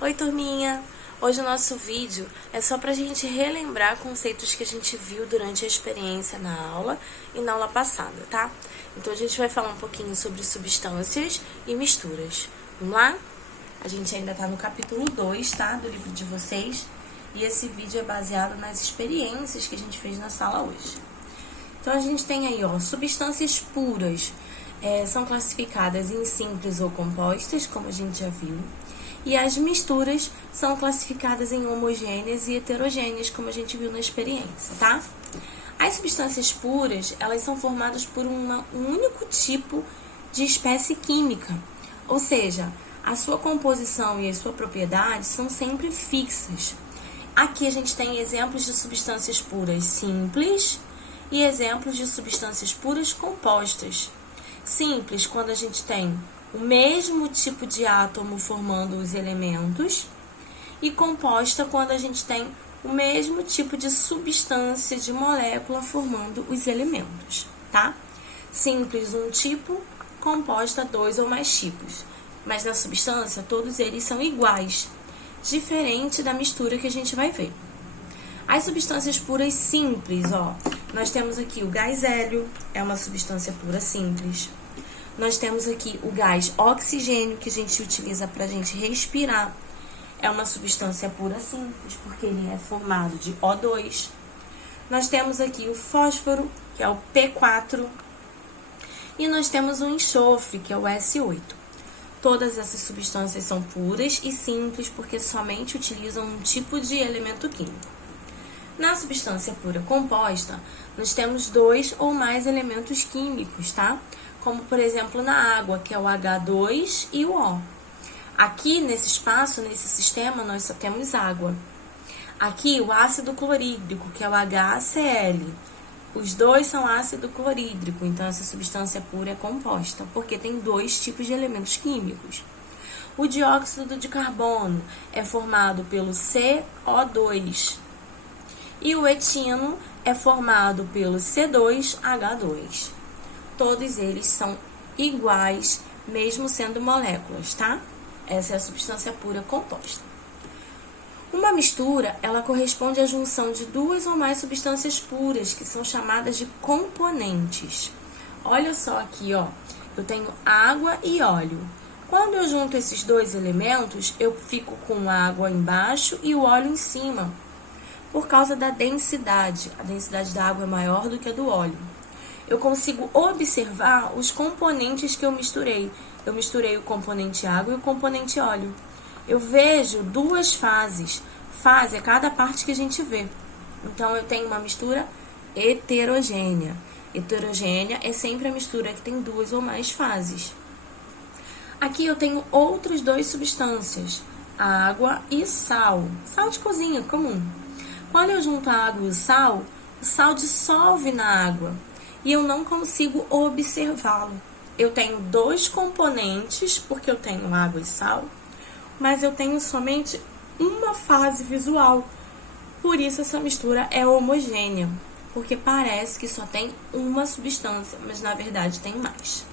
Oi, turminha! Hoje o nosso vídeo é só pra gente relembrar conceitos que a gente viu durante a experiência na aula e na aula passada, tá? Então a gente vai falar um pouquinho sobre substâncias e misturas. Vamos lá? A gente ainda tá no capítulo 2, tá? Do livro de vocês. E esse vídeo é baseado nas experiências que a gente fez na sala hoje. Então a gente tem aí, ó, substâncias puras. São classificadas em simples ou compostas, como a gente já viu. E as misturas são classificadas em homogêneas e heterogêneas, como a gente viu na experiência, tá? As substâncias puras, elas são formadas por um único tipo de espécie química. Ou seja, a sua composição e a sua propriedade são sempre fixas. Aqui a gente tem exemplos de substâncias puras simples e exemplos de substâncias puras compostas. Simples, quando a gente tem o mesmo tipo de átomo formando os elementos, e composta quando a gente tem o mesmo tipo de substância de molécula formando os elementos, tá? Simples, um tipo, composta, dois ou mais tipos. Mas na substância, todos eles são iguais, diferente da mistura que a gente vai ver. As substâncias puras simples, ó, nós temos aqui o gás hélio, é uma substância pura simples. Nós temos aqui o gás oxigênio, que a gente utiliza para a gente respirar. É uma substância pura simples, porque ele é formado de O2. Nós temos aqui o fósforo, que é o P4. E nós temos o enxofre, que é o S8. Todas essas substâncias são puras e simples, porque somente utilizam um tipo de elemento químico. Na substância pura composta, nós temos dois ou mais elementos químicos, tá? Como, por exemplo, na água, que é o H2 e o O. Aqui, nesse espaço, nesse sistema, nós só temos água. Aqui, o ácido clorídrico, que é o HCl. Os dois são ácido clorídrico, então essa substância pura é composta, porque tem dois tipos de elementos químicos. O dióxido de carbono é formado pelo CO2. E o etino é formado pelo C2H2. Todos eles são iguais, mesmo sendo moléculas, tá? Essa é a substância pura composta. Uma mistura, ela corresponde à junção de duas ou mais substâncias puras, que são chamadas de componentes. Olha só aqui, ó, eu tenho água e óleo. Quando eu junto esses dois elementos, eu fico com a água embaixo e o óleo em cima, por causa da densidade. A densidade da água é maior do que a do óleo. Eu consigo observar os componentes que eu misturei. Eu misturei o componente água e o componente óleo. Eu vejo duas fases. Fase é cada parte que a gente vê. Então, eu tenho uma mistura heterogênea. Heterogênea é sempre a mistura que tem duas ou mais fases. Aqui eu tenho outras duas substâncias, água e sal. Sal de cozinha, comum. Quando eu junto a água e o sal dissolve na água. E eu não consigo observá-lo. Eu tenho dois componentes, porque eu tenho água e sal, mas eu tenho somente uma fase visual. Por isso essa mistura é homogênea, porque parece que só tem uma substância, mas na verdade tem mais.